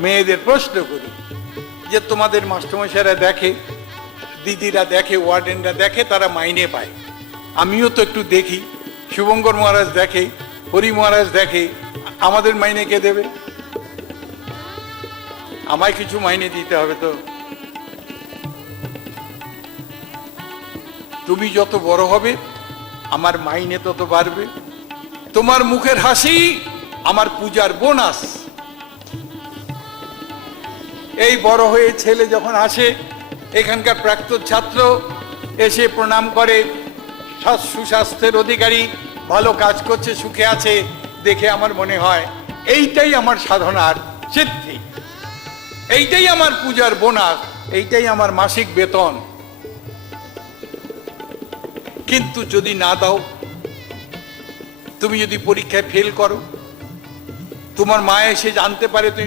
মেয়েদের প্রশ্ন করি যে তোমাদের মাস্টারমশাইরা দেখে, দিদিরা দেখে, ওয়ার্ডেনরা দেখে, তারা মাইনে পায়, আমিও তো একটু দেখি, শুভঙ্কর মহারাজ দেখে, হরি মহারাজ দেখে, আমাদের মাইনে কে দেবে? আমায় কিছু মাইনে দিতে হবে তো। তুমি যত বড় হবে আমার মাইনে তত বাড়বে। তোমার মুখের হাসি আমার পূজার বোনাস। এই বড় হয়ে ছেলে যখন আসে, এখানকার প্রাক্তন ছাত্র এসে প্রণাম করে, সুস্বাস্থ্যের অধিকারী, ভালো কাজ করছে, সুখে আছে, দেখে আমার মনে হয় এইটাই আমার সাধনার সিদ্ধি, এইটাই আমার পূজার বোনাস, এইটাই আমার মাসিক বেতন। কিন্তু যদি না দাও, তুমি যদি পরীক্ষায় ফেল করো, তোমার মা এসে জানতে পারে তুমি